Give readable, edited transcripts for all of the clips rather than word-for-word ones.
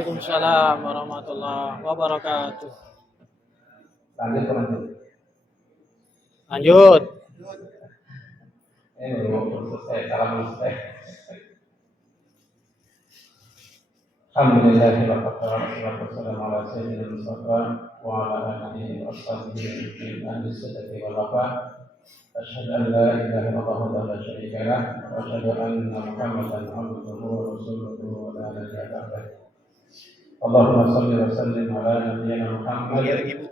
Waalaikumsalam warahmatullahi wabarakatuh. Lanjut. Lanjut. Ini belum selesai, salam selesai. Alhamdulillah wassalatu wassalamu ala sayyidina Mustafa wa ala alihi wa sahbihi ahli sadaqati wal wafa. Asyhadu an la ilaha illallah wa la syarika lah wa asyhadu anna Muhammadan abduhu wa rasuluhu la ilaha illallah. Allahumma shalli wa sallim ala nabiyyina Muhammad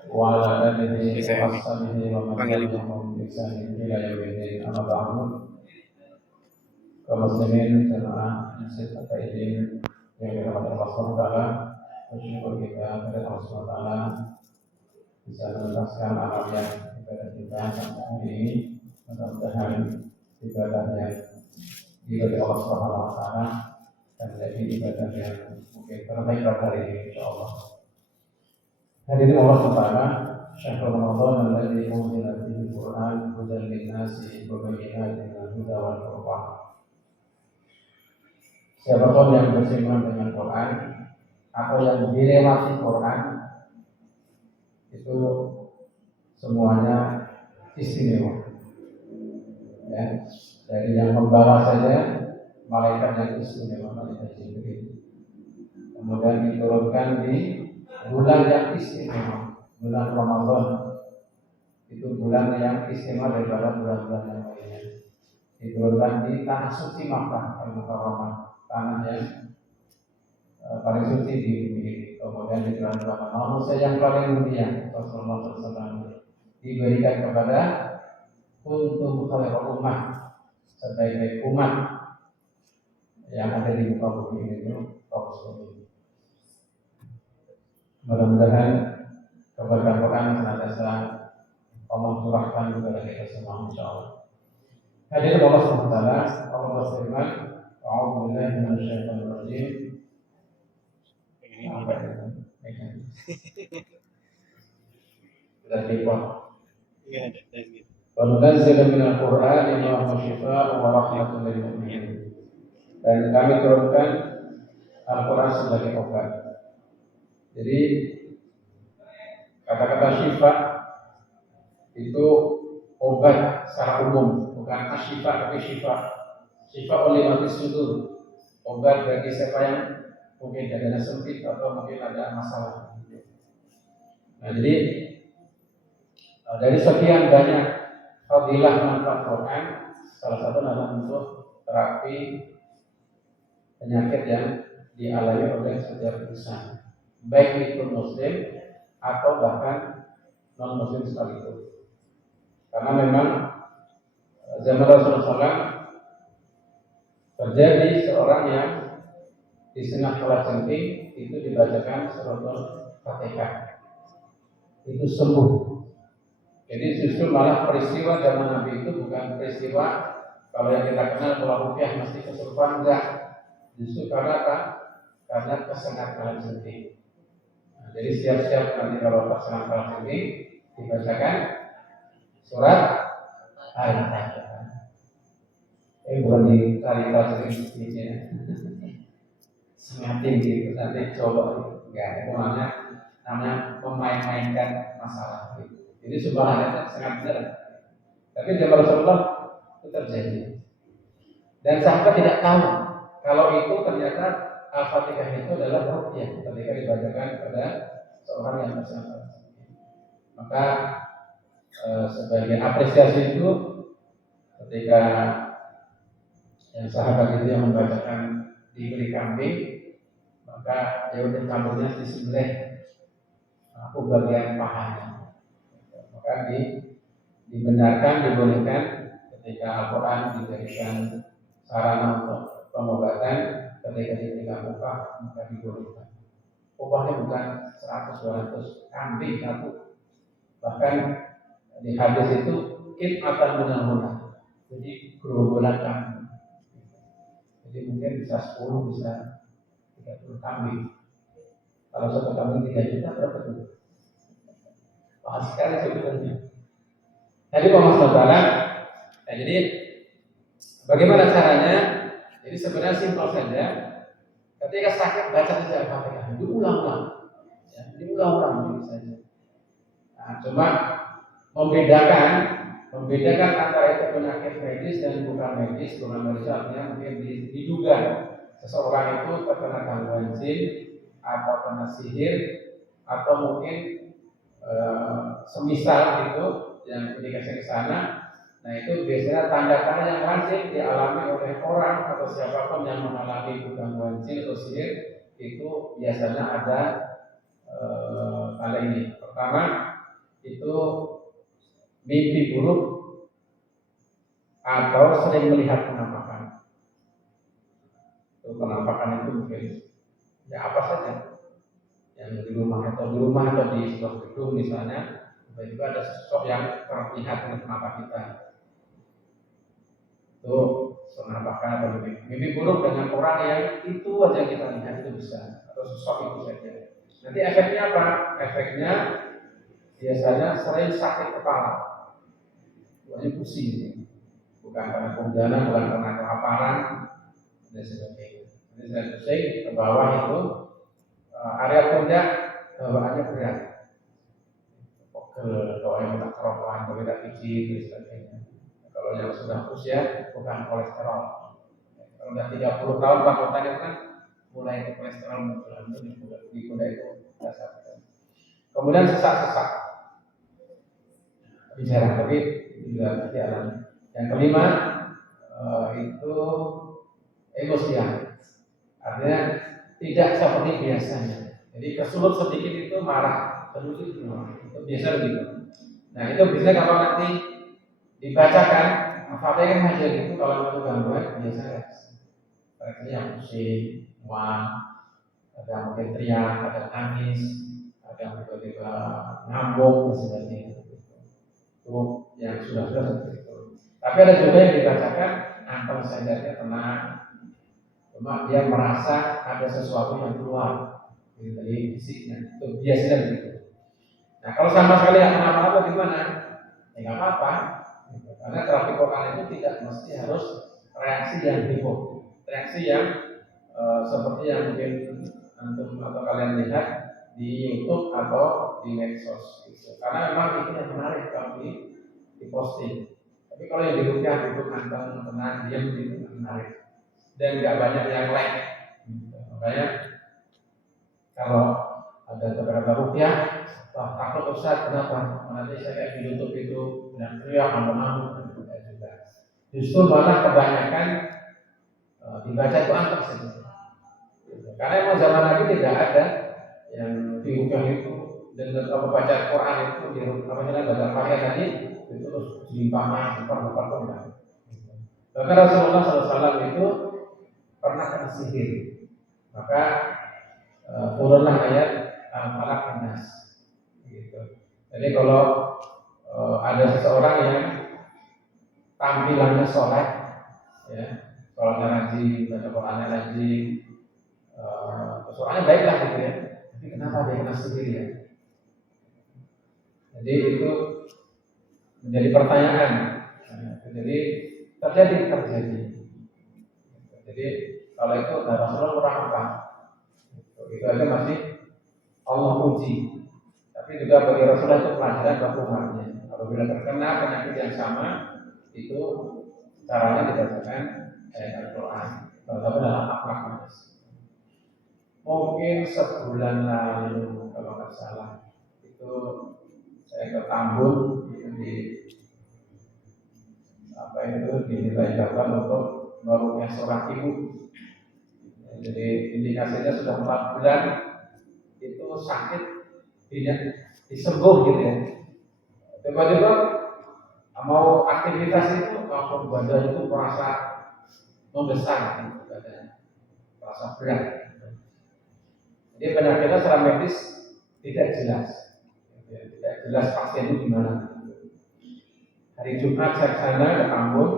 wa ala alihi wa sahbihi wa man tabi'ahum bi ihsan ila yaumil din. Amma ba'du. Kaum muslimin jamaah masjid Al-Faidin yang dirahmati Allah SWT, bersyukur kita kepada Allah SWT bisa menuntaskan amalnya ibadah kita sampai hari ini. Mudah-mudahan ibadahnya diberi Allah SWT dan menjadi ibadah yang mungkin terbaik pada hari ini, insyaAllah. Hari ini Allah SWT Syahrul Ramadan alladzi unzila fihi al-Qur'an hudan lin-nasi wa bayyinatin minal huda wal furqan. Siapapun yang bersinggungan dengan Quran atau yang dilewati Quran itu semuanya istimewa. Ya, dari yang membawa saja malaikat yang istimewa, malaikat Jibril. Kemudian diturunkan di bulan yang istimewa, bulan Ramadan. Itu bulan yang istimewa daripada bulan-bulan yang lainnya. Diturunkan di tanah suci Makkah, Al-Mukarramah, tanah yang paling suci di bumi ini. Kemudian diturunkan manusia yang paling mulia, Rasulullah SAW, diberikan kepada untuk khairul ummah, sebagai umat yang ada di muka bumi ini itu Rasulullah. Mudah-mudahan keberkahan Quran senantiasa Allah curahkan kepada kita semua, insyaallah. Hadirin Allah SWT, Allah berfirman, A'udzu billahi minasyaitonir rajim. Sudah dipot. Iya, gitu. Wa nunazzilu minal Qur'ani ma huwa shifaa'un wa rahmatun lil mu'minin. Dan kami turunkan Al-Quran sebagai obat. Jadi kata-kata syifa itu obat secara umum, bukan asyifa tapi syifa. Syifa oleh mati sudur, obat bagi siapa yang mungkin dadanya sempit atau mungkin ada masalah. Nah, jadi dari sekian banyak fadilah manfaat Quran, salah satu adalah untuk terapi penyakit yang dialami oleh setiap insan, baik itu muslim atau bahkan non muslim sekalipun. Karena memang zaman Rasulullah SAW terjadi seorang yang di tengah kalajengking itu dibacakan suratul Fatihah, itu sembuh. Jadi justru malah peristiwa zaman Nabi itu bukan peristiwa kalau yang kita kenal kalau rupiah mesti kesurupan, enggak. Justru karena apa? Karena kesengat kalajengking. Nah, jadi siap-siap nanti kalau kesengat kalajengking dibacakan surat Al-Fatihah. Bukan dicari kalajengking sengatin gitu, nanti coba enggak, itu namanya memain-mainkan masalah gitu. Jadi subhanallah sangat benar. Tapi zaman Rasulullah itu terjadi. Dan sahabat tidak tahu kalau itu ternyata Al-Fatihah itu adalah ruqyah ketika dibacakan pada seorang yang tersangka. Maka sebagai apresiasi itu ketika yang sahabat itu yang membacakan diberi kambing, maka ya udah kambingnya disembelih, aku bagian pahanya. Maka dibenarkan, dibolehkan ketika Al-Quran dijadikan sarana untuk pengobatan, ketika diberikan upah maka dibolehkan. Upahnya bukan 100-200 kambing satu, bahkan di hadis itu akan benar-benar, jadi gerombolan kambing. Jadi mungkin bisa 10, bisa 30 kambing. Kalau satu kambing 3 juta berapa tuh? Mahal sekali sebenarnya. Jadi pemasaran. Nah, jadi bagaimana caranya? Jadi sebenarnya simpel saja. Ketika sakit baca saja Al-Fatihah. diulang-ulang, ya, diulang-ulang saja. Nah, cuma membedakan antara itu penyakit medis dan bukan medis artinya mungkin diduga seseorang itu terkena gangguan jin atau kena sihir atau mungkin semisal itu yang indikasi ke sana. Nah itu biasanya tanda-tanda yang lazim dialami oleh orang atau siapapun yang mengalami gangguan jin atau sihir itu biasanya ada tanda ini. Pertama itu mimpi buruk atau sering melihat penampakan. Penampakan itu mungkin ya apa saja yang di rumah atau di sebuah gedung misalnya, tiba-tiba ada sosok yang terlihat di mata kita. Itu penampakan atau mimpi buruk dengan orang yang itu aja kita lihat itu bisa, atau sosok itu saja. Nanti efeknya apa? Efeknya biasanya sering sakit kepala, bukannya pusing, bukan karena kehujanan, bukan karena kelaparan dan sebagainya. Jadi saya pusing ke bawah itu area pundak bawaannya berat, pegel, kalau yang minta kerokan, kalau minta pijit dan sebagainya. Kalau yang sudah usia bukan kolesterol. Kalau sudah 30 tahun 40 tahun itu kan mulai kolesterol muncul di pundak itu dasar. Kemudian sesak-sesak, jarang tapi juga terjadi. Yang kelima itu emosian, artinya tidak seperti biasanya. Jadi kesulut sedikit itu marah, sedikit itu marah. Itu biasa begitu. Nah itu bisa kalau nanti dibacakan, Fatihah kan hadir itu kalau itu gangguan biasa reaksinya pusing, mual, ada mungkin teriak, ada nangis, ada tiba-tiba ngambung dan sebagainya. Itu yang sudah seperti itu. Tapi ada juga yang dibacakan anteng sadarnya tenang, cuma dia merasa ada sesuatu yang keluar dari fisiknya. Itu biasanya begitu. Nah kalau sama sekali yang apa-apa gimana? Ya nggak apa-apa. Karena terapi Quran itu tidak mesti harus reaksi yang heboh, reaksi yang seperti yang mungkin antum atau kalian lihat di YouTube atau di medsos. Gitu. Karena memang itu yang menarik kalau di posting. Tapi kalau yang dirupiah itu anteng, tenang, diam itu menarik dan nggak banyak yang like. Makanya kalau ada beberapa rupiah, wah takut Ustaz kenapa? Nanti saya kayak di YouTube itu dan teriak ngomong-ngomong juga. Justru malah kebanyakan dibaca itu antar saja. Karena emang zaman Nabi tidak ada yang dirupiah itu dengan membaca Quran itu di apa namanya baca Fatihah tadi itu terus dilimpahkan seperti enggak. Bahkan Rasulullah SAW itu pernah kena sihir, maka turunlah ayat Al-Falaq An-Nas. Gitu. Jadi kalau ada seseorang yang tampilannya sholat, ya, sholatnya rajin, baca Qurannya rajin, soalnya baiklah gitu ya. Tapi kenapa dia kena sihir ya? Jadi itu menjadi pertanyaan. Jadi terjadi. Jadi kalau itu Rasulullah kurang apa? Itu aja masih Allah uji. Tapi juga bagi Rasulullah itu pelajaran bagi umatnya. Apabila terkena penyakit yang sama, itu caranya dibacakan ayat Al-Quran. Terutama dalam akhlak. Mungkin sebulan lalu kalau nggak salah itu saya ke Tambun di apa itu dilakukan untuk merukyah seorang ibu. Jadi indikasinya sudah 4 bulan itu sakit tidak disembuh gitu ya. Tiba-tiba mau aktivitas itu langsung badan itu merasa membesar gitu badannya, merasa berat. Jadi penyakitnya secara medis tidak jelas, tidak jelas pasien itu gimana. Hari Jumat saya kesana ke Ambon,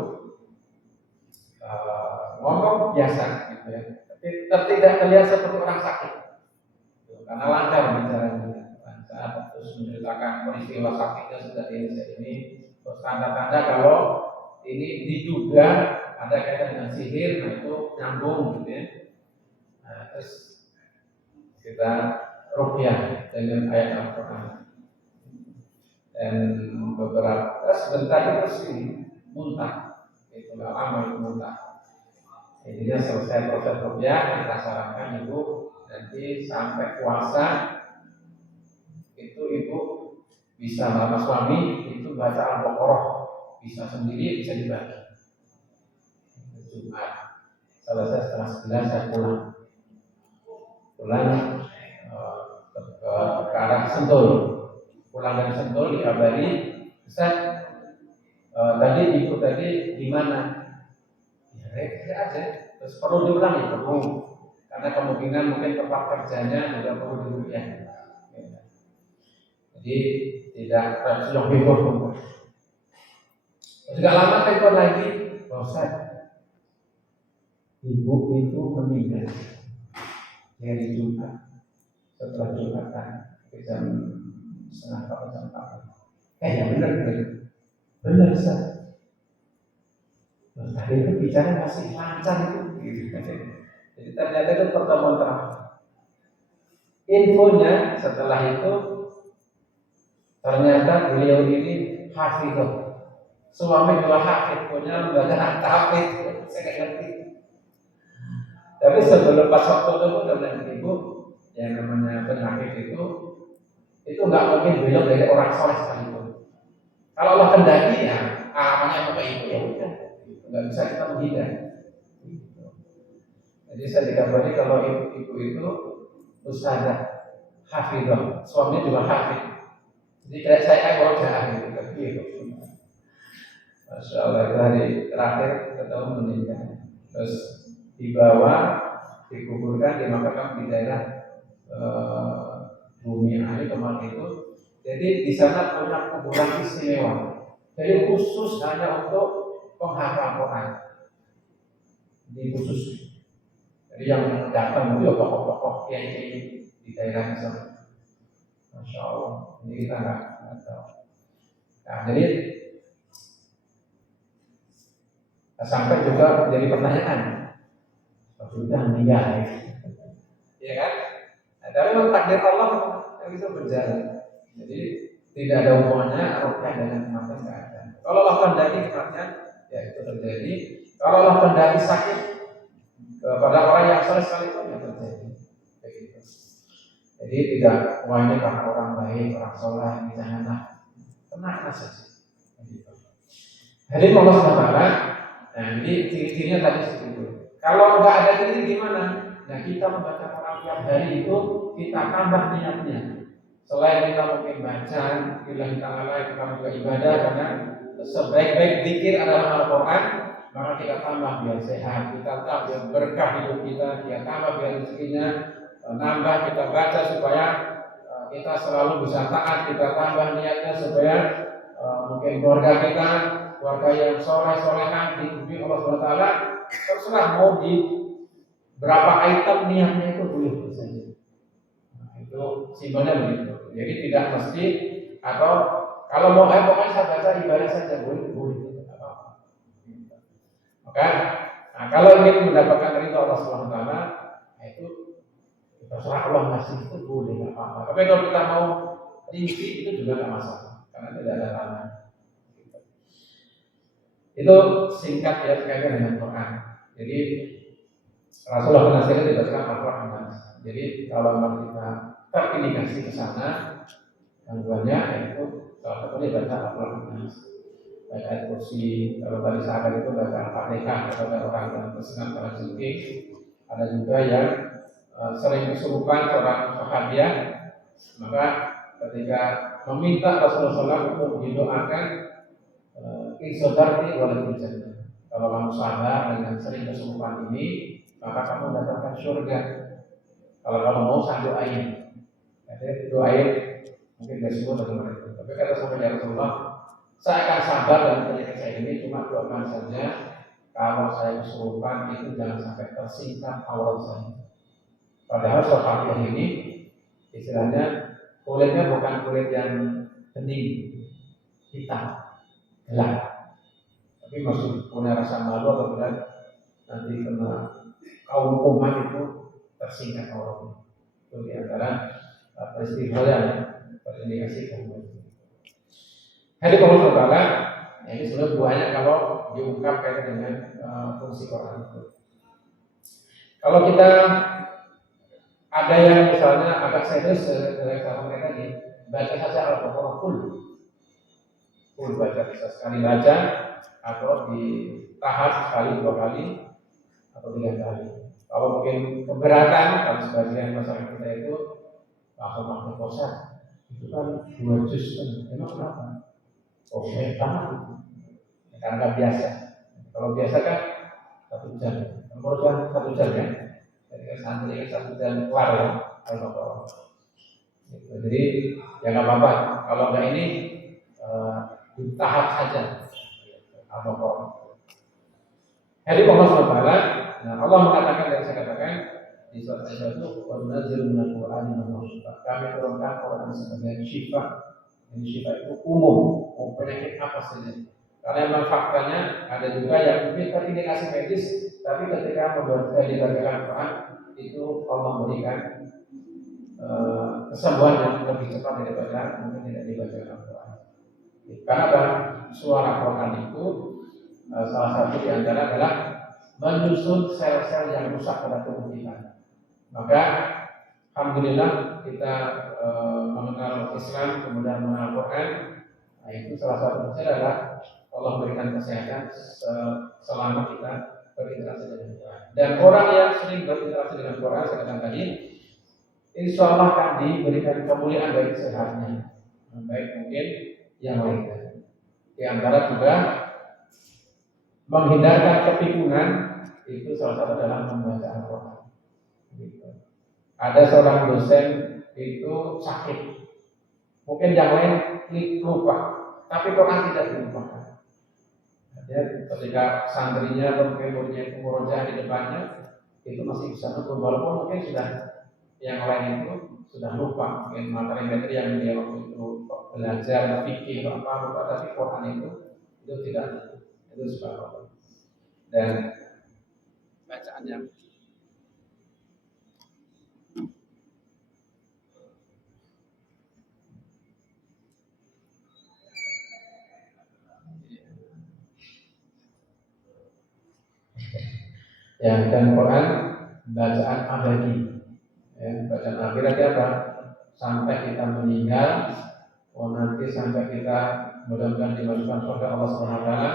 ngomong biasa, gitu ya. Tapi tidak terlihat seperti orang sakit, karena lancar bicaranya, lancar terus menceritakan peristiwa sakitnya sudah ini, terus tanda-tanda kalau ini diduga ada kaitan dengan sihir, nah itu nyambung, gitu ya. Nah, terus kita ruqyah dengan ayat Al-Quran. Dan beberapa sebentar terus muntah, itu nggak lama itu muntah. Intinya selesai proses ruqyah, kita sarankan ibu nanti sampai puasa itu ibu bisa sama suami itu baca Al-Baqarah, bisa sendiri bisa dibagi. Jumat selesai setengah 11 saya pulang ke arah Sentul. Pulang dari Sentul dikabari, Ustaz, tadi ibu tadi di mana? Ya aja. Terus perlu diulangi, perlu. Karena kemungkinan mungkin tempat kerjanya juga perlu diruqyah. Jadi tidak sudah hibur. Tidak lama telepon lagi, Ustaz, ibu itu meninggal hari Jumat. Setelah Jumatan jam setengah jam 4. Ya benar Ustaz. Tadi itu bicara masih lancar itu. Jadi ternyata itu pertemuan terakhir. Infonya setelah itu ternyata beliau ini hafidh. Suami juga hafidh, punya lembaga tahfidz. Saya nggak ngerti. Tapi sebelum pas waktu itu dengan ibu yang namanya penyakit itu nggak mungkin beliau dari orang soleh sekalipun. Kalau Allah kendaki ya alamannya ke ibu ya udah, nggak bisa kita menghindar. Jadi saya dikabari kalau ibu itu ustazah hafidhah, suaminya juga hafidh. Jadi kayak saya kalau jahat gitu. Masya Allah, itu hari terakhir ketemu meninggal. Terus dibawa, dikuburkan, dimakamkan di daerah Bumi Ali kemarin itu. Jadi di sana punya kuburan istimewa. Jadi khusus hanya untuk penghafal Quran. Di khusus. Jadi yang datang itu tokoh-tokoh kiai di daerah sana. Masya Allah, ini kita nggak tahu. Nah, jadi sampai juga jadi pertanyaan, sudah meninggal, ya kan? Nah, tapi memang takdir Allah yang itu berjalan. Jadi tidak ada hubungannya ruqyah dengan kematian, nggak ada. Kalau Allah kehendaki kematian, ya itu terjadi. Kalau Allah kehendaki sakit kepada orang yang soleh sekalipun, ya terjadi. Begitu. Jadi tidak ini karena orang baik, orang soleh, janganlah kena saja. Begitu. Jadi Allah SWT. Nah, jadi ciri-cirinya tadi seperti itu. Kalau nggak ada ciri gimana? Nah, kita membaca Quran tiap hari itu kita tambah niatnya. Selain kita mungkin baca, bilang ta'ala kita juga ibadah karena sebaik-baik zikir adalah Al-Quran, maka kita tambah biar sehat, kita tambah biar berkah hidup kita, kita tambah biar rezekinya nambah, kita baca supaya kita selalu bisa taat, kita tambah niatnya supaya mungkin keluarga kita, keluarga yang soleh-solehan dibimbing Allah SWT, terserah mau di berapa item niatnya itu boleh saja. Nah, itu simpelnya begitu. Jadi tidak mesti atau kalau mau pokoknya saya baca ibadah saja boleh. Maka, nah, kalau ingin mendapatkan ridho Allah SWT, nah itu terserah Allah ngasih itu boleh nggak apa-apa. Tapi kalau kita mau rinci itu juga nggak masalah karena tidak ada tanah. Itu singkat ya terkait dengan Quran. Jadi Rasulullah menasihatkan dibacakan Al-Quran. Jadi kalau kita terindikasi ke sana gangguannya yaitu salah satunya baca Al-Quran. Baca ayat kursi, kalau tadi sahabat itu baca Al-Fatihah atau orang yang tersengat pada jengking. Ada juga yang sering kesurupan orang sahabiah, maka ketika meminta Rasulullah SAW untuk didoakan insodarti walaupun jannah. Kalau kamu sabar dengan sering kesurupan ini, maka kamu mendapatkan surga. Kalau kamu mau sambil doain, jadi doain mungkin gak semua bagaimana itu. Tapi kata sampai ya Rasulullah, saya akan sabar dengan penyakit saya ini, cuma doakan saja kalau saya kesurupan itu jangan sampai tersingkap awal saya. Padahal sahabat ini istilahnya kulitnya bukan kulit yang bening, hitam, gelap. Tapi masih punya rasa malu apabila nanti kena kaum umat itu tersingkat awalnya. Itu di antara peristiwa yang terindikasi gangguan. Hadis Allah Taala ini sudah banyak kalau diungkap kaitan dengan fungsi Quran itu. Kalau kita ada yang misalnya agak serius dari kata mereka tadi, baca saja Al-Baqarah full baca, bisa sekali baca atau ditahan sekali, 2 kali atau 3 kali. Kalau mungkin keberatan, kalau sebagian masyarakat kita itu pakai kosan, itu kan 2 juz kan, emang kenapa? Oh, tahan, karena biasa. Kalau biasa kan 1 jam, kalau 1 jam ya. Jadi santri 1 jam kelar ya, Al-Baqarah. Jadi ya nggak apa-apa. Kalau nggak ini tahap saja Al-Baqarah. Jadi Allah SWT, nah Allah mengatakan dan saya katakan di surat Al-Baqarah itu wa nunazzilu minal Qur'ani ma huwa shifaa. Kami turunkan Quran sebagai syifa. Ini syifa itu umum penyakit apa saja. Karena memang faktanya ada juga yang terindikasi medis, tapi ketika dibacakan Quran itu Allah berikan kesembuhan yang lebih cepat daripada mungkin tidak dibacakan Quran. Karena suara Quran itu salah satu di antara adalah menyusun sel-sel yang rusak pada tubuh kita. Maka alhamdulillah kita mengenal Islam kemudian mengenal Quran. Nah, itu salah satu adalah Allah berikan kesehatan selama kita berinteraksi dengan Quran. Dan orang yang sering berinteraksi dengan Quran sekarang tadi, insya Allah akan diberikan kemuliaan dari sehatnya, baik mungkin yang lainnya. Di antara juga menghindarkan kepikunan, itu salah satu adalah membaca Al-Quran. Ada seorang dosen itu sakit, mungkin yang lain lupa, tapi Quran tidak dilupakan. Ya, ketika santrinya atau muridnya itu murojaah di depannya, itu masih bisa nukul, walaupun mungkin sudah yang lain itu sudah lupa, mungkin materi-materi yang dia waktu itu belajar fikih atau apa lupa, tapi Quran itu tidak, itu subhanallah. Dan bacaannya ya, dan Quran bacaan abadi. Ya, bacaan abadi apa? Sampai kita meninggal, nanti sampai kita mudah-mudahan dimasukkan surga Allah Subhanahu wa taala,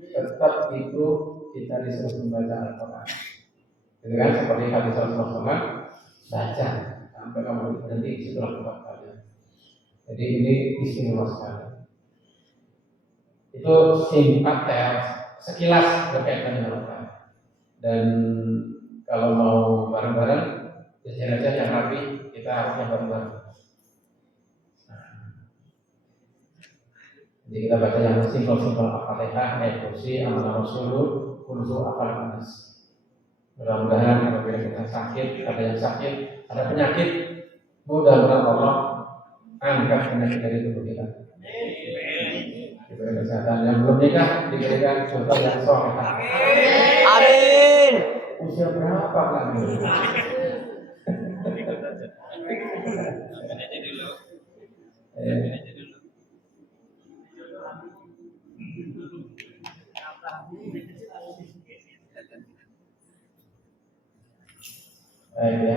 tetap itu kita disuruh membaca Al-Quran. Itu kan seperti hadis Rasulullah, baca sampai kamu berhenti di situ tempat kalian. Jadi ini istimewa sekali. Itu singkat sekilas berkaitan dengan Al-Quran. Dan kalau mau bareng-bareng, jajan-jajan yang rapi, kita harusnya bareng-bareng. Jadi kita baca yang simpel-simpel, Al-Fatihah, ayat kursi, amanah Rasulullah, kullu afal-anas. Mudah-mudahan apabila kita sakit, ada yang sakit, ada penyakit, mudah-mudahan Allah angkat penyakit dari tubuh kita. Diberikan kesehatan. Yang belum nikah diberikan surga yang soleh. Amin. Usia berapa lagi? Baik ya.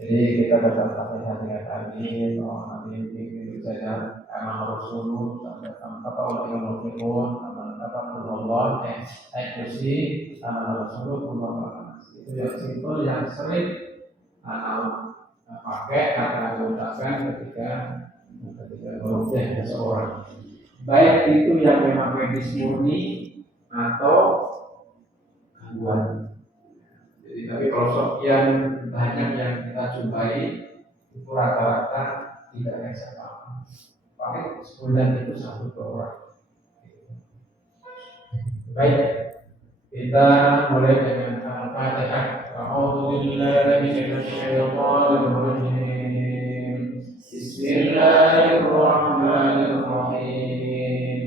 Jadi kita baca Al-Fatihah 3 kali, nanti itu saja amanah Rasulullah sampai apa oleh yang muflihun, apa Allah, ayat kursi, amanah Rasulullah, Allah. Itu yang simpel, yang sering pakai atau ucapkan ketika merukyah seseorang. Baik itu yang memang medis murni atau gangguan. Jadi tapi kalau sekian banyak yang kita jumpai itu rata-rata tidak ada siapa-siapa. Paling sebulan itu 1-2 orang. Baik, kita mulai dengan Al-Fatihah. A'udzubillahi minasyaitonir rajim. Bismillahirrahmanirrahim.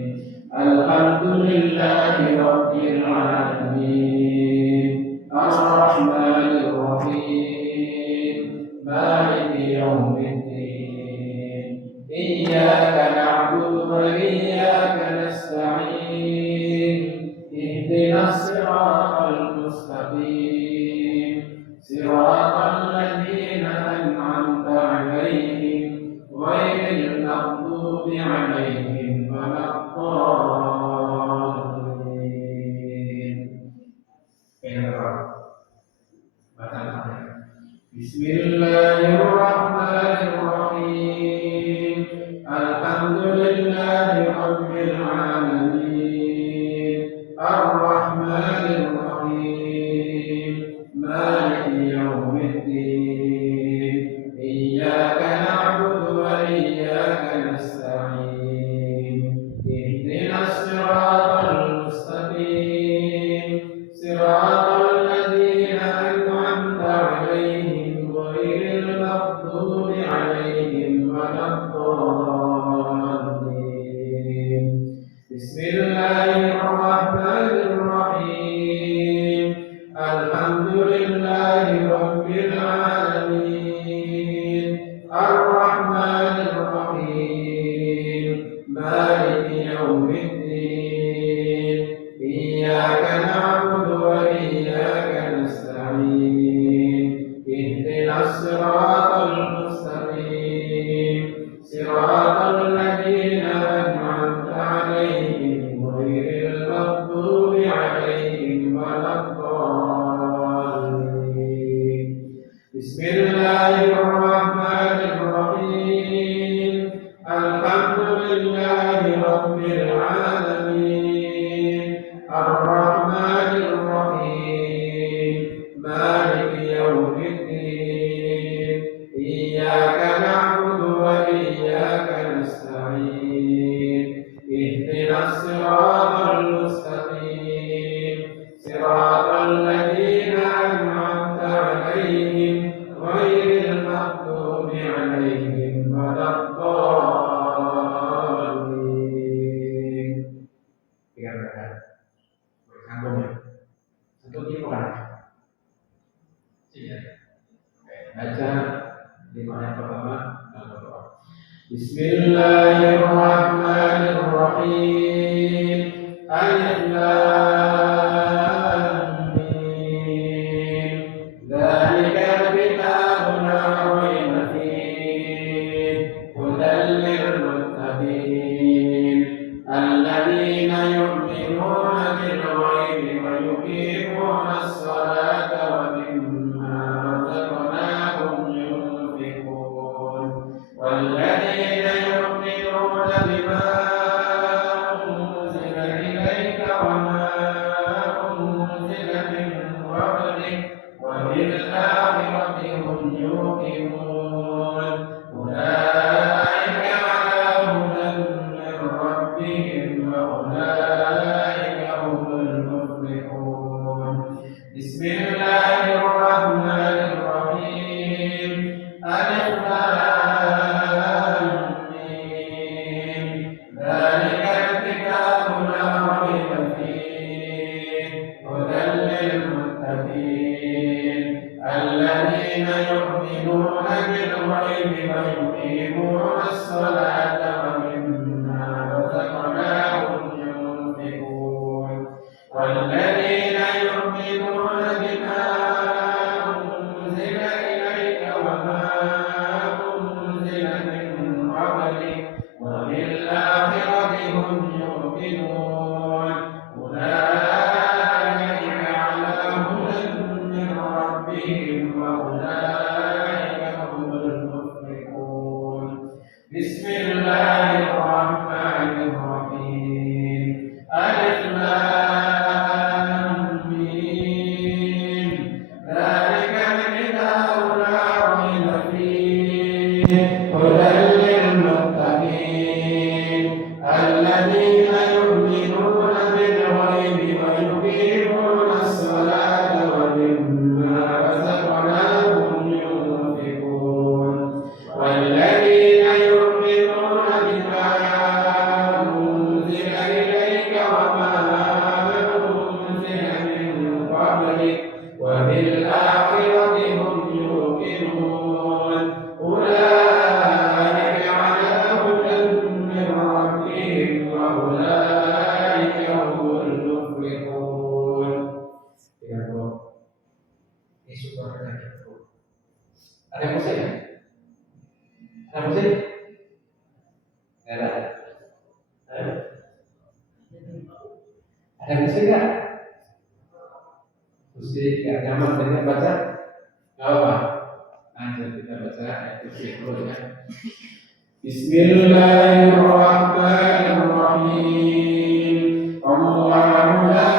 Alhamdulillahi rabbil alamin. Ar-Rahmanir Rahim. ولا الضالين. Tiga rakaat. Sambung ya. Untuk dimulai. Baca 5 ayat pertama dan berdoa. Bismillahirrahmanirrahim. Alif Lam Mim. Dzalikal kitabu la raiba fihi hudan lil muttaqin alladzina yu'minuna bil ghaibi wa yuqimuna as-salata wa mimma razaqnahum yunfiqun والذين يؤمنون بما أنزل إليك وما أنزل من قبلك وبالآخرة هم يوقنون أولئك على هدى من ربهم وأولئك هم المفلحون. بسم الله الرحمن الرحيم. ألف لام ميم. ذلك الكتاب لا ريب فيه هدى للمتقين الذين يؤمنون بالغيب ويقيمون الصلاة ومما رزقناهم ينفقون والذين يؤمنون بما أنزل إليك وما أنزل من قبلك وبالآخرة هم يؤمنون أولئك على هدى من ربهم وأولئك هم المفلحون. بسم الله الرحمن الرحيم. ألف لام ميم. ذلك الكتاب لا ريب فيه هدى للمتقين الذين يؤمنون بالغيب ويقيمون الصلاة ومما رزقناهم ينفقون والذين يؤمنون بما أنزل إليك وما أنزل من قبلك وبالآخرة هم يوقنون أولئك على هدى من ربهم وأولئك هم المفلحون. Ada musik ya? Ada musik? Ada. Ada musik nggak? Musik yang nyaman dengan baca? Gak apa? Lanjut kita baca ayat kursi dulu ya. Bismillahirrahmanirrahim. Allahu la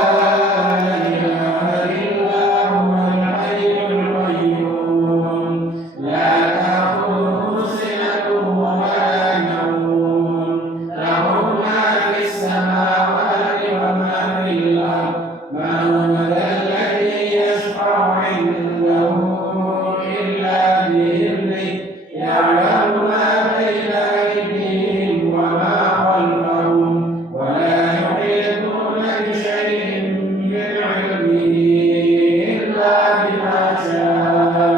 ilaha illa huwal hayyul qayyum la ta'khudhuhu sinatun wa la nawm lahu ma fis samawati wa ma fil ardh man alladhi yashfa'u 'indahu illa bi'idhnihi ya'lamu ma bayna aydihim wa ma khalfahum wa la yuhituna bi shay'in min 'ilmihi illa bima sha'a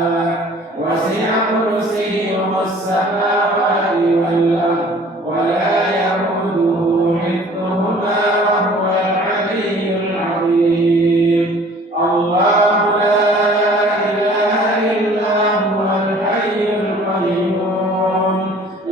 wasi'a kursiyyuhu as-samawati wal ardh wa la ya'uduhu hifdhuhuma wa huwa al-'aliyyul 'azim. Allahu la ilaha illa huwal hayyul qayyum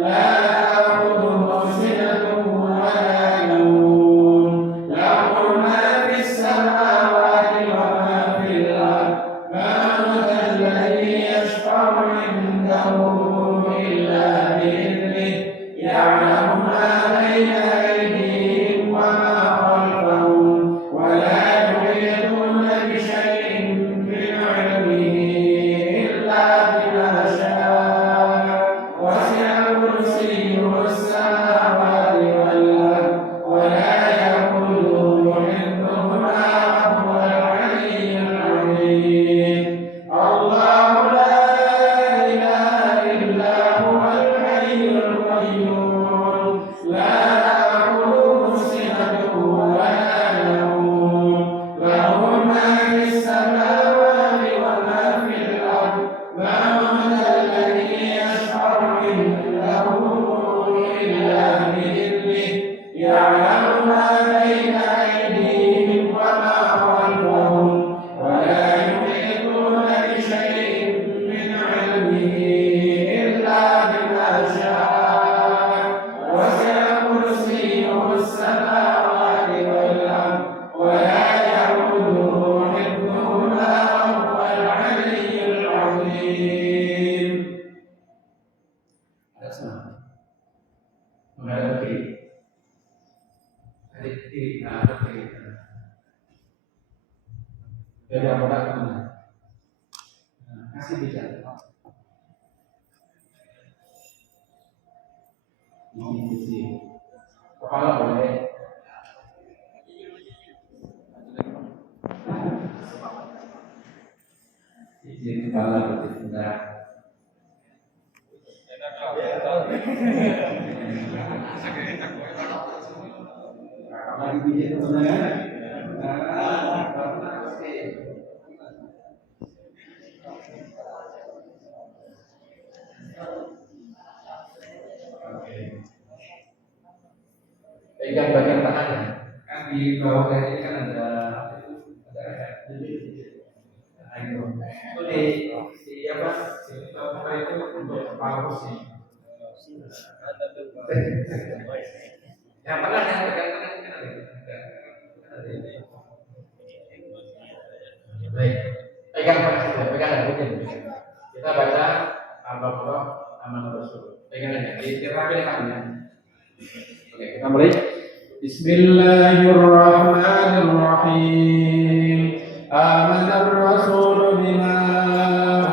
la ta'khudhuhu sinatun wa la nawm lahu ma fis samawati wa ma fil ardh man alladhi yashfa'u 'indahu illa bi'idhnihi menghadap kiri. Adik kiri, menghadap kiri. Jadi apa kemana? Kasih bicara. Ini kepala boleh. Izin kepala bertindak. Lagi bikin sebenarnya. Pegang bagian tangannya. Kan di bawah dari ini kan ada itu di apa? Itu untuk kepala pusing. Yang tengah yang pegang tangan kan ada. Baik, pegang saja, pegang dan mungkin. Kita baca Al-Baqarah aman Rasul. Pegang aja, dirapikan tangannya. Oke, kita mulai. Bismillahirrahmanirrahim. Amanar Rasul bima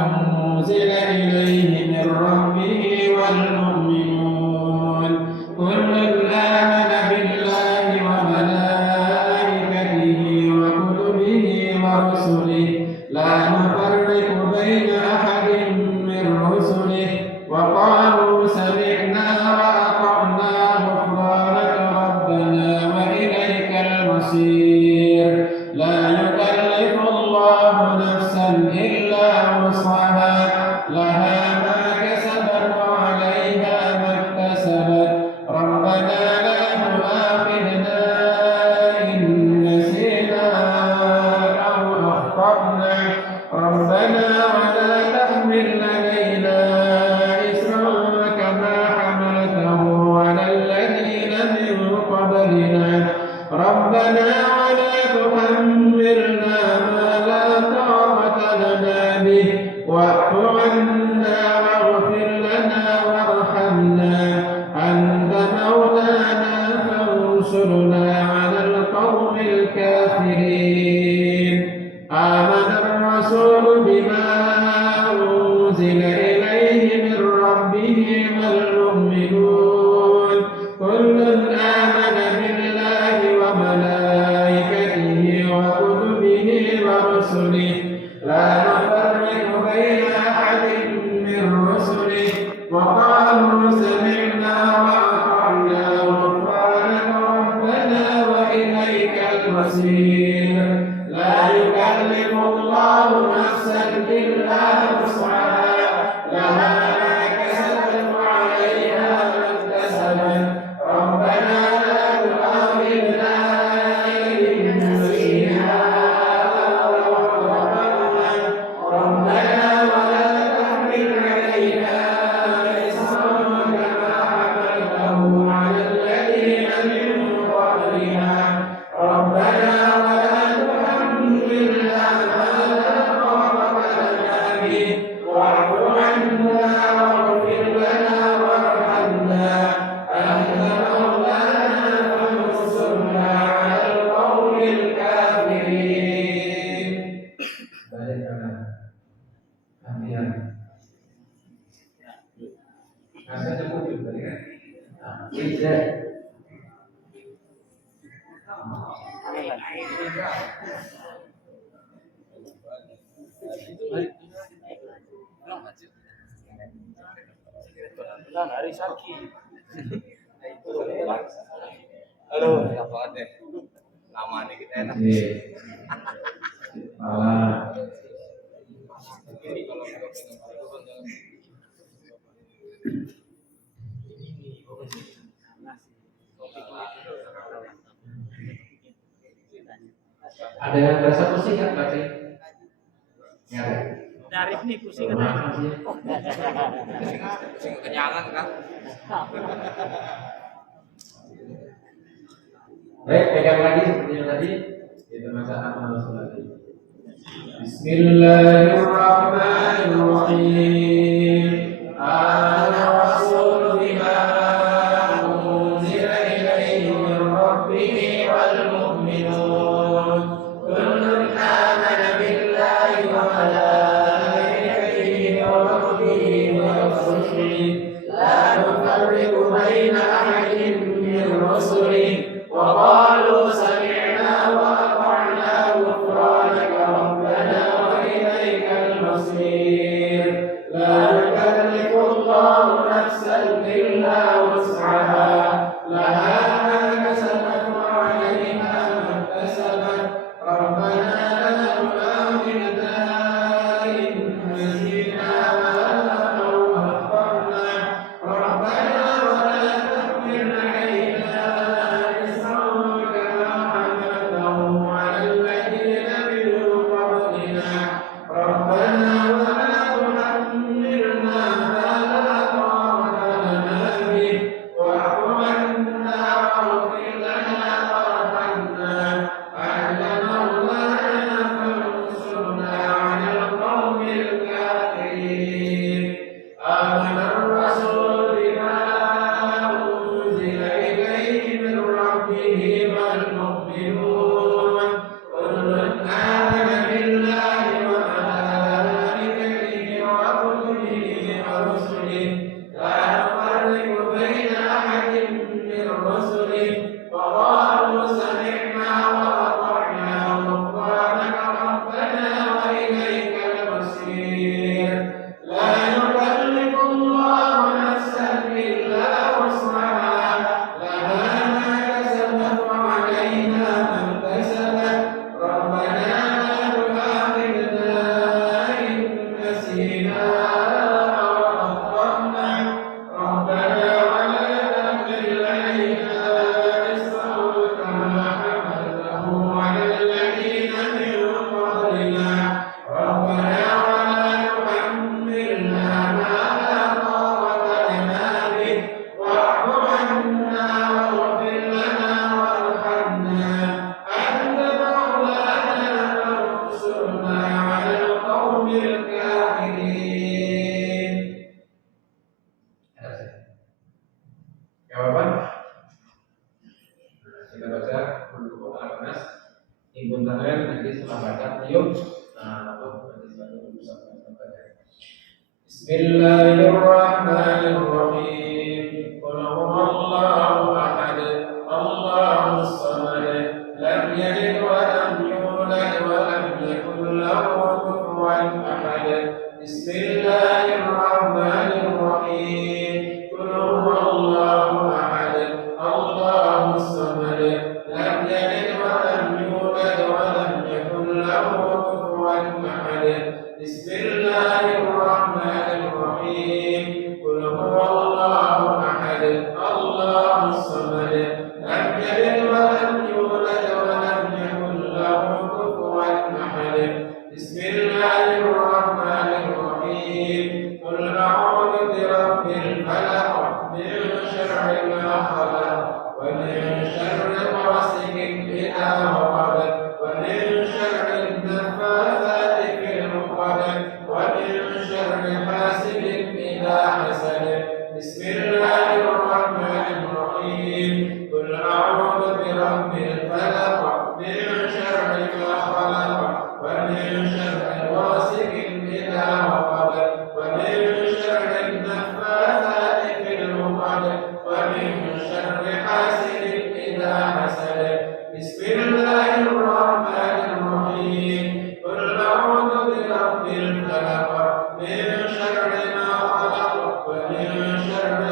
unzila ilaihi min rabbih wal mu'minun. Kullun amana billahi wa malaikatihi wa kutubihi wa rusulihi la nufarriqu baina ahadin min rusulihi wa qalu sami'na wa ata'na ghufranaka rabbana wa ilaikal masir. La yukallifu Allahu nafsan illa wus'aha laha ma kasabat wa 'alayha ma iktasabat. Rabbana la tu'akhidhna in nasina aw akhta'na. Rabbana wa la tahmil 'alaina isran kama hamaltahu 'alal ladzina min qablina. Rabbana wa la tuhammilna ma la taqata lana bih wa'fu 'anna waghfir lana warhamna anta maulana fansurna 'alal qawmil kafirin. Amana ar-rasul bima unzila ilaihi min rabbih wal mu'minun. Kullun amana billahi wa malaikatihi wa kutubihi wa rusulihi la nufarriqu baina ahadin min rusulihi wa qalu sami'na wa ata'na ghufranaka rabbana wa ilaikal masir. La yukallifu Allahu nafsan illa wus'aha laha ma kasabat wa 'alayha ma iktasabat. Rabbana la tu'akhidhna in nasina aw akhta'na. Rabbana wa la tahmil 'alaina isran kama hamaltahu 'alal ladzina min qablina. Rabbana wa la tuhammilna ma la taqata lana bih wa'fu 'anna waghfir lana warhamna anta maulana fansurna 'alal qawmil kafirin. Balik kanan. Latihan. Kasih cukup juga kan? Bisa. Hari Saki. Halo, enak banget deh. Nama nih kita enak. Malah. Ada yang berasa pusing kan baca? Ya. Dari ini pusing kan? Pusing kenyangan kan? Baik, pegang lagi seperti yang tadi. Kita baca Al-Rasul lagi. Bismillahirrahmanirrahim. Al-Rasul نفرق بين أحد من رسله وقالوا سمعنا وأطعنا غفرانك ربنا وإليك المصير لا يكلف الله نفسا إلا وسعها لها ما كسبت وعليها ما اكتسبت ربنا لا تؤاخذنا إن نسينا أو أخطأنا ربنا ولا تحمل علينا إصرا كما حملته على الذين من قبلنا ربنا ولا تحملنا ما لا طاقة لنا به واعف عنا واغفر لنا وارحمنا أنت مولانا فانصرنا على القوم الكافرين آمن الرسول بما أنزل إليه من ربه والمؤمنون كل آمن بالله وملائكته وكتبه ورسله لا نفرق بين أحد من رسله وقالوا سمعنا وأطعنا غفرانك ربنا وإليك المصير لا يكلف الله نفسا إلا وسعها لها ما كسبت وعليها ما اكتسبت ربنا لا تؤاخذنا إن نسينا أو أخطأنا ربنا ولا تحمل علينا إصرا كما حملته على الذين من قبلنا ربنا ولا تحملنا ما لا طاقة لنا به واعف عنا واغفر لنا وارحمنا أنت مولانا فانصرنا على القوم الكافرين. Jawaban kita baca dulu Al-Nas Ibn Tangan nanti setelah baca yuk Bismillahirrahmanirrahim Qul huwallahu ahad Allahus samad lam yalid wa lam yulad wa lam yakul lahu kufuwan ahad Bismillahirrahmanirrahim Qul huwallahu ahad Allahus samad lam yalid wa lam yulad wa lam yakul lahu kufuwan ahad Bismillahirrahmanirrahim Qul huwallahu ahad Allahus samad lam yalid wa lam yulad wa lam yakul lahu kufuwan ahad Bismillahirrahmanirrahim Qul a'udzu birabbil falaq min syarri ma khalaq wa min syarri ghasiqin idza waqab wa min syarri an-naffathati fil 'uqad wa min syarri hasidin idza hasad Bismillahirrahmanirrahim Qul a'udzu birabbil falaq min syarri ma khalaq wa min syarri ghasiqin idza waqab wa min syarri an-naffathati fil 'uqad wa min syarri hasidin idza hasad Bismillahirrahmanirrahim Qul a'udzu birabbil falaq min syarri ma khalaq wa min syarri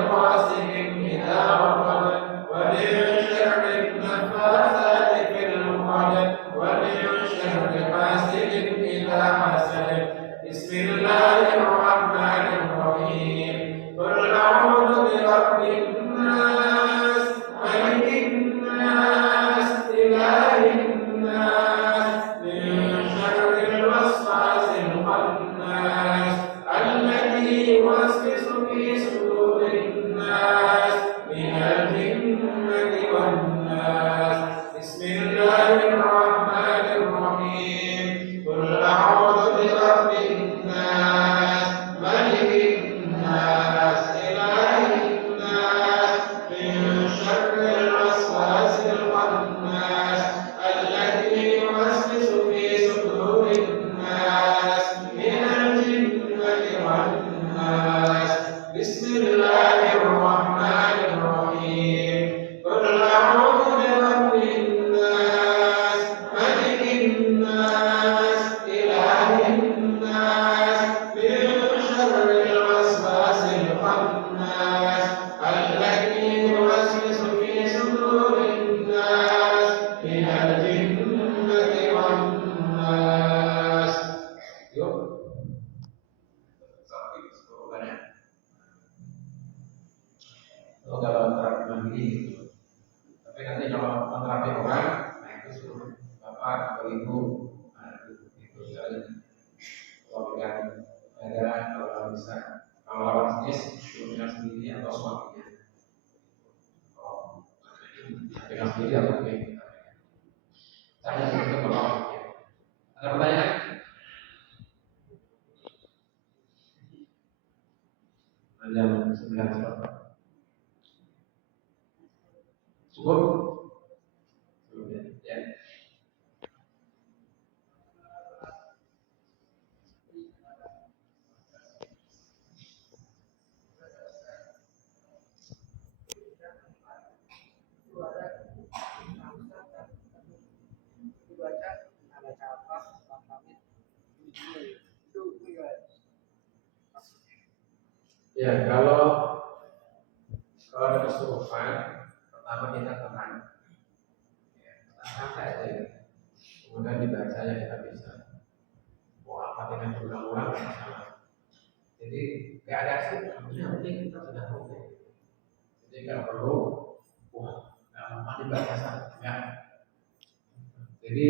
Itu kalau terapi mandiri gitu. Tapi nanti kalau terapi orang, nah itu suruh bapak atau ibu, nah itu misalnya kalau pegang dada, kalau bisa, kalau lawan jenis ibunya sendiri atau suaminya. Kalau pegang sendiri atau pegang kita. Saya itu kalau ya. Ada pertanyaan? Jam 9 sore. Cukup? Ya. Ya, kalau ada kesurupan, pertama kita tenang, ya, santai aja. Kemudian dibaca ya kita bisa. Apa dengan berulang-ulang tidak masalah. Jadi nggak ada sih, yang penting kita sudah tahu. Jadi nggak perlu, nggak lama dibaca saja. Jadi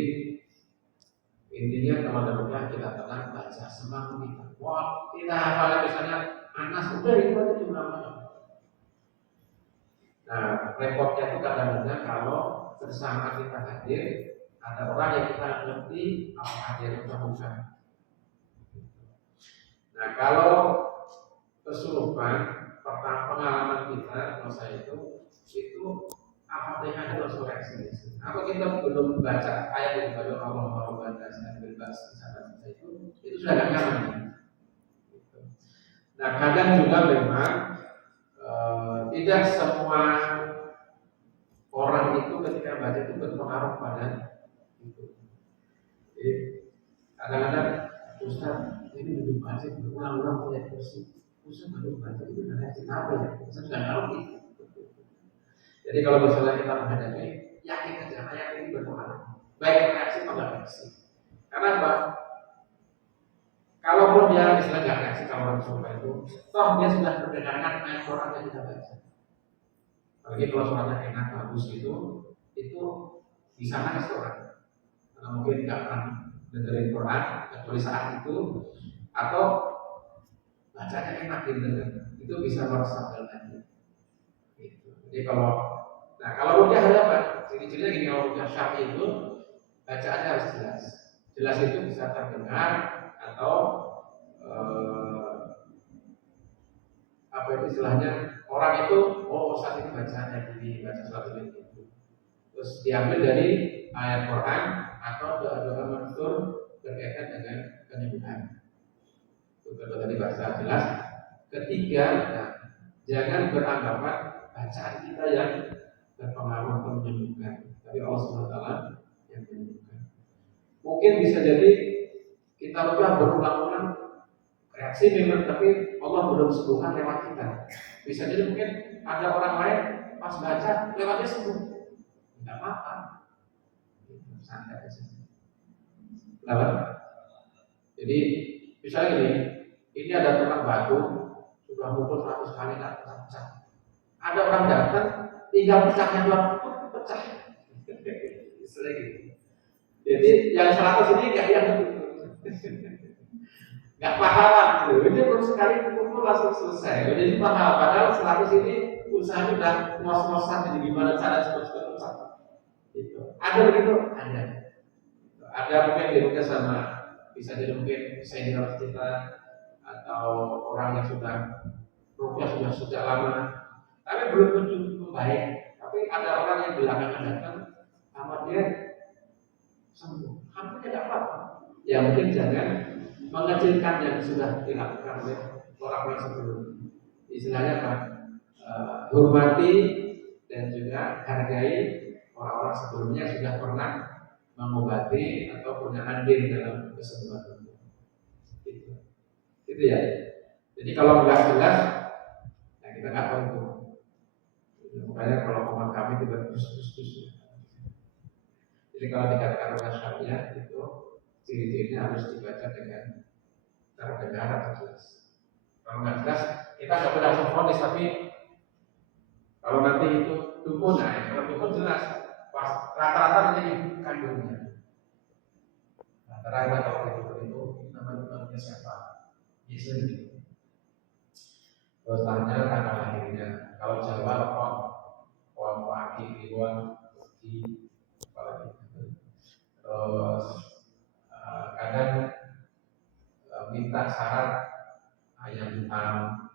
intinya kalau ada rupiah kita tenang baca semampu kita. Wah, kita hafal misalnya Anas udah itu aja jumlahnya. Nah, repotnya itu kadang-kadang kalau bersama kita hadir, ada orang yang kita ngerti apakah dia itu bukan. Nah, kalau kesurupan, pertama pengalaman kita, kalau saya itu Al-Fatihah harus koreksi. Apa kita belum baca ayat yang baru Allah baca dan bebas misalnya itu sudah nggak nyaman. Nah, kadang juga memang tidak semua orang itu ketika baca itu berpengaruh pada itu. Jadi kadang-kadang Ustaz ini duduk baca berulang-ulang oleh kursi. Ustaz duduk baca itu reaksi apa ya? Ustaz nggak ngerti. Jadi kalau misalnya kita menghadapi, yakin aja ayat ini berpengaruh. Baik reaksi atau nggak reaksi. Karena apa? Kalaupun dia misalnya nggak reaksi kalau orang suruh itu, toh dia sudah mendengarkan ayat Quran yang kita baca. Apalagi kalau suaranya enak bagus itu bisa nangis orang. Karena mungkin nggak pernah dengerin Quran kecuali saat itu, atau bacanya enak gitu, itu bisa meresap dalam hati. Jadi kalau rupiah ada apa? Ciri-cirinya gini, kalau rupiah syar'i itu bacaannya harus jelas. Jelas itu bisa terdengar atau apa itu istilahnya orang itu saat ini bacanya ini baca surat ini terus diambil dari ayat Quran atau doa-doa mansur berkaitan dengan penyembuhan. Itu kalau tadi bahasa jelas. Ketiga, jangan beranggapan bacaan kita yang berpengaruh atau menyembuhkan, tapi Allah SWT yang menyembuhkan. Mungkin bisa jadi kita rupiah berulang-ulang reaksi memang, tapi Allah belum sembuhkan lewat kita. Bisa jadi mungkin ada orang lain pas baca lewatnya sembuh, tidak apa-apa, santai aja. Kenapa? Jadi misalnya ini ada tukang batu sudah mukul 100 kali nggak pecah. Ada orang datang tinggal pecahnya doang, pecah. Istilah gitu. Jadi yang 100 ini nggak yang nggak pahaman gitu. Ini baru sekali pukul langsung selesai. Jadi paham. Padahal 100 ini usahanya udah ngos-ngosan jadi gimana cara cepat-cepat pecah. Gitu. Ada begitu? Ada. Ada mungkin dirugikan sama bisa jadi mungkin senior kita atau orang yang sudah rupiah sudah sejak lama, tapi belum tentu membaik. Tapi ada orang yang belakangan datang sama dia sembuh, hampir tidak apa-apa. Ya mungkin jangan mengecilkan yang sudah dilakukan oleh orang-orang sebelumnya. Istilahnya apa? Hormati dan juga hargai orang-orang sebelumnya yang sudah pernah mengobati atau punya andil dalam kesembuhan. Itu ya. Jadi kalau nggak jelas, ya kita nggak tahu itu. Makanya kalau pemahaman kami itu bertus-tus. Jadi kalau dikatakan rupiah syariah itu ciri-cirinya harus dibaca dengan terdengar atau jelas. Kalau nggak jelas, kita nggak boleh langsung vonis, tapi Kalau nanti itu dukun, nah kalau dukun jelas pas rata-rata menjadi kandungnya. Rata-rata kalau itu nama-namanya siapa? Biasanya gitu. Terus tanya tanggal lahirnya. Kalau Jawa pohon pagi, kliwon, di apalagi. Terus kadang minta syarat ayam hitam,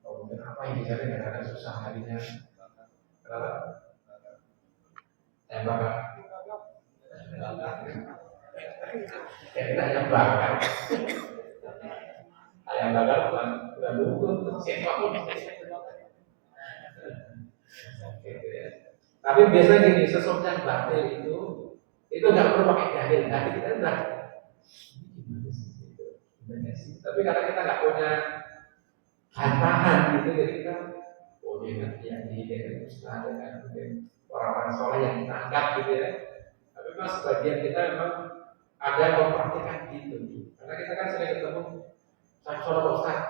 kemudian apa yang dicari kadang-kadang susah harinya. Tembak ayam bakar. Ayam bakar bukan dukun, siapa pun. Tapi biasanya gini, sesuatu yang batil itu nggak perlu pakai dalil. Nanti kita udah. Tapi karena kita nggak punya bantahan gitu, jadi kita dia kan dia kan ustaz, dia kan mungkin orang-orang soleh yang kita anggap gitu ya. Tapi memang sebagian kita memang ada yang mempraktikkan gitu. Karena kita kan sering ketemu salah ustaz,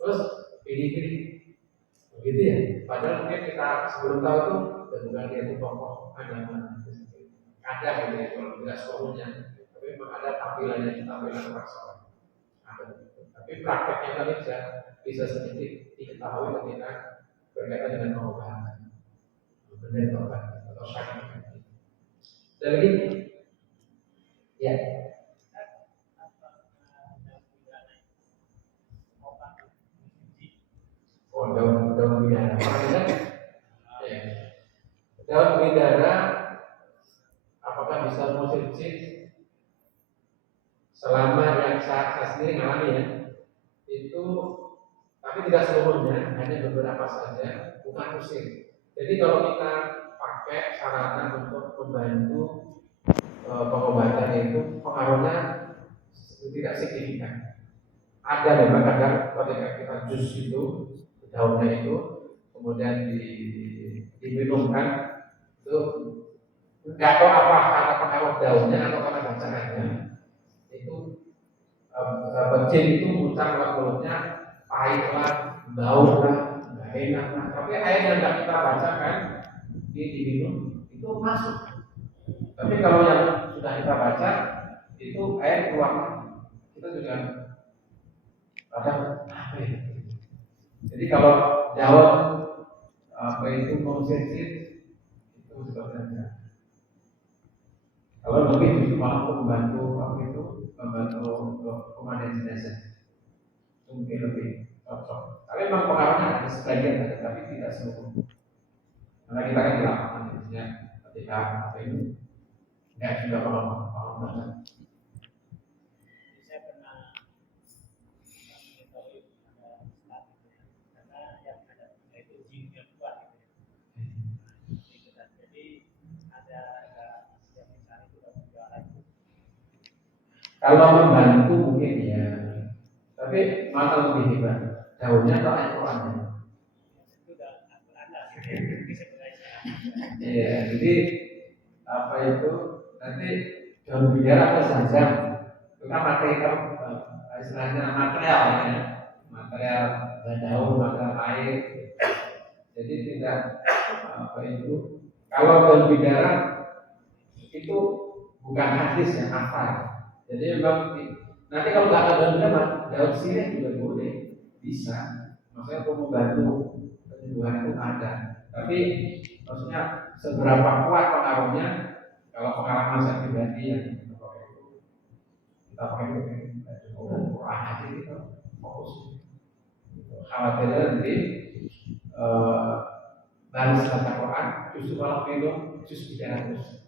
terus gini begitu ya. Padahal mungkin kita sebelum tahu itu bukan dia itu tokoh agama, ada gitu ya kalau tidak seluruhnya. Tapi memang ada tampilan orang soleh. Tapi prakteknya tadi bisa sedikit diketahui ketika berkaitan dengan pengobatan, benar obat atau sakit. Jadi, ya. Daun bidara. Ya. Daun bidara, apakah bisa mengusir jin? Selama yang saya sendiri ngalami ya, itu tapi tidak seluruhnya, hanya beberapa saja, bukan usir. Jadi kalau kita pakai sarana untuk membantu pengobatan itu, pengaruhnya tidak signifikan. Ada memang kadang ketika kita jus itu, daunnya itu, kemudian diminumkan, itu nggak tahu apa karena pengaruh daunnya atau karena bacaannya, itu jin itu muncul lewat mulutnya, pahit lah, bau lah, nggak enak lah. Tapi air yang nggak kita bacakan diminum itu masuk. Tapi kalau yang sudah kita baca itu air keluar, kita juga kadang apa ya? Jadi kalau daun apa itu mengusir jin itu sebabnya. Kalau lebih justru malah membantu apa itu membantu pemandian jenazah. Mungkin lebih cocok. Tapi memang pengaruhnya ada sebagian ada, tapi tidak seluruh. Karena kita kan di lapangan biasanya ketika apa itu nggak juga paham banget. Saya pernah mengetahui ada staf karena yang ada itu jin yang kuat gitu. Jadi ada yang misalnya itu jualan. Kalau membantu mungkin ya. Tapi malah lebih hebat daunnya atau Al-Qurannya. Iya, jadi apa itu nanti daun bidara atau Zamzam itu kan material, istilahnya material ya, material daun, material air. Jadi tidak apa itu kalau daun bidara itu bukan hadis yang hafal. Jadi memang nanti kalau nggak ada daun bidara, daun sirih juga boleh, bisa. Maksudnya untuk membantu penyembuhan itu ada. Tapi maksudnya seberapa kuat pengaruhnya? Kalau pengalaman saya pribadi yang kita pakai Quran aja gitu, fokus. Khawatirnya nanti baru baca Quran, justru malah minum jus bidara terus.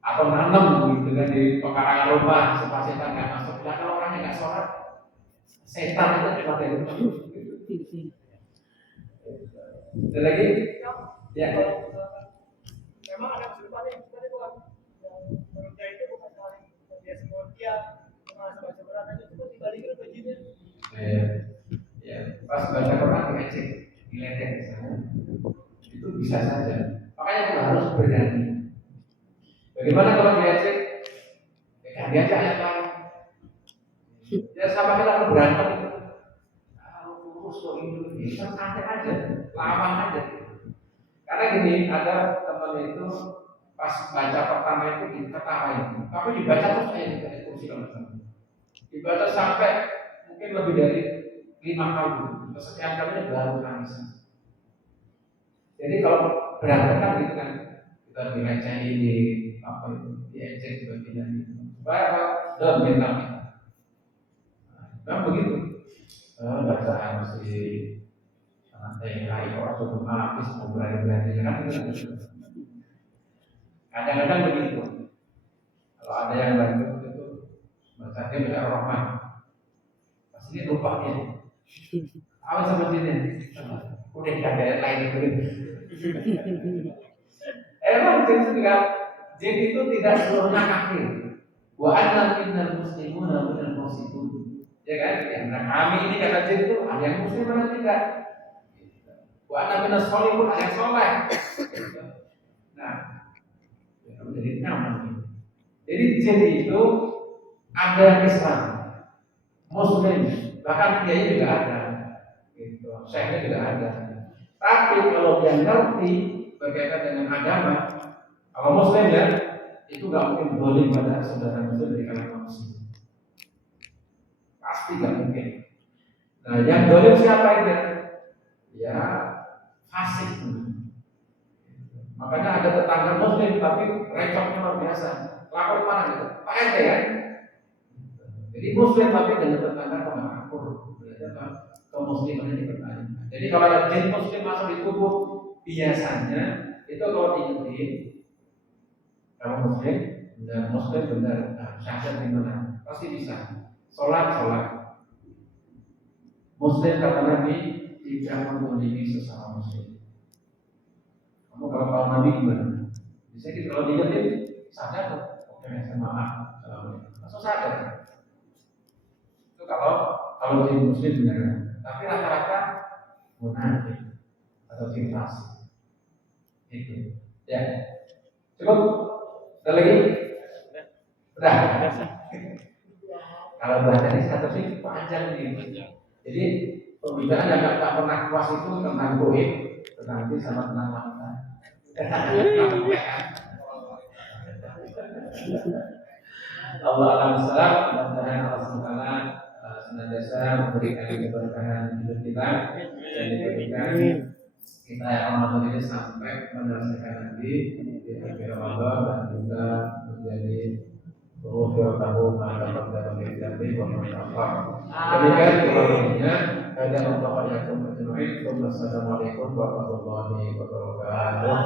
Atau nanam gitu kan di pekarangan rumah supaya setan nggak masuk. Nah, kalau orangnya nggak sholat, setan itu cuma dari rumah. Ada lagi? Ya. Memang ada kesulitan yang kita buat. Kerja itu bukan hal yang biasa dia merasa baca Quran aja cuma dibalikin bajunya. Ya, pas baca Quran ngecek, diledek misalnya, itu bisa saja. Makanya kita harus berani. Bagaimana kalau ngecek? Ganti aja ayat lain. Ya sama kita berantem itu. kok ini santai aja, lawan aja. Karena gini, ada teman itu pas baca pertama itu diketawain, tapi dibaca terus aja di kursi teman-teman. Dibaca sampai mungkin lebih dari 5 kali, sekian kali baru nangis. Jadi kalau berantakan kan gitu kan, kita dilecehin di apa itu, diejek juga tidak gitu. Supaya apa? Dalam mental kita. Nah, begitu. Bacaan masih santai, orang sudah habis mau berani-berani kan gitu. Kadang-kadang begitu. Kalau ada yang bantu itu bacanya bisa Rahman. Pasti lupa ya. Awas sama sini. Udah gak ada yang lain begitu. Emang jin itu tidak seluruhnya kafir. Wa anna minnal muslimuna wa minal qasitun. Ya kan? Nah, kami ini kata jin itu ada yang muslim ada tidak. Wa anna minas sholihun ada yang soleh. Nah, jadi nyaman. Jadi jin itu ada yang Islam, Muslim, bahkan kiai juga ada, gitu. Syekhnya juga ada. Tapi kalau dia ngerti berkaitan dengan agama, kalau Muslim ya, itu nggak mungkin boleh pada saudara Muslim dari kalangan Muslim. Pasti nggak mungkin. Nah, yang boleh siapa itu? Ya, fasik. Makanya ada tetangga Muslim tapi recoknya luar biasa. Lapor mana gitu? Pak RT kan? Jadi Muslim tapi dengan tetangga nggak akur. Berarti apa? Kemusliman ini bertanya. Jadi kalau ada jin Muslim masuk di tubuh, biasanya itu kalau diingetin, kalau Muslim benar, syahadat benar, pasti bisa. Sholat. Muslim kata Nabi tidak memiliki sesama Muslim. Kamu kalau Nabi gimana? Bisa kita kalau diingetin sadar tuh, oke saya maaf, langsung sadar. Itu kalau jadi Muslim benar. Tapi rata-rata munafik atau jin fasik. Itu, ya. Cukup? Ada lagi? Udah. Kalau bahasa ini satu sih panjang ini. Jadi pembicaraan yang tak pernah puas itu tentang goib, tentang jin sama tentang wanita. Allah alam salam dan Allah SWT senantiasa memberikan keberkahan hidup kita dan diberikan kita yang Ramadan ini sampai menyelesaikan nanti di akhir Ramadan dan juga menjadi Ghufir lahu ma taqaddama min dhanbihi wa ma ta'akhkhar. Demikian kurangnya dan Allah yakum ajma'in. Assalamualaikum warahmatullahi wabarakatuh.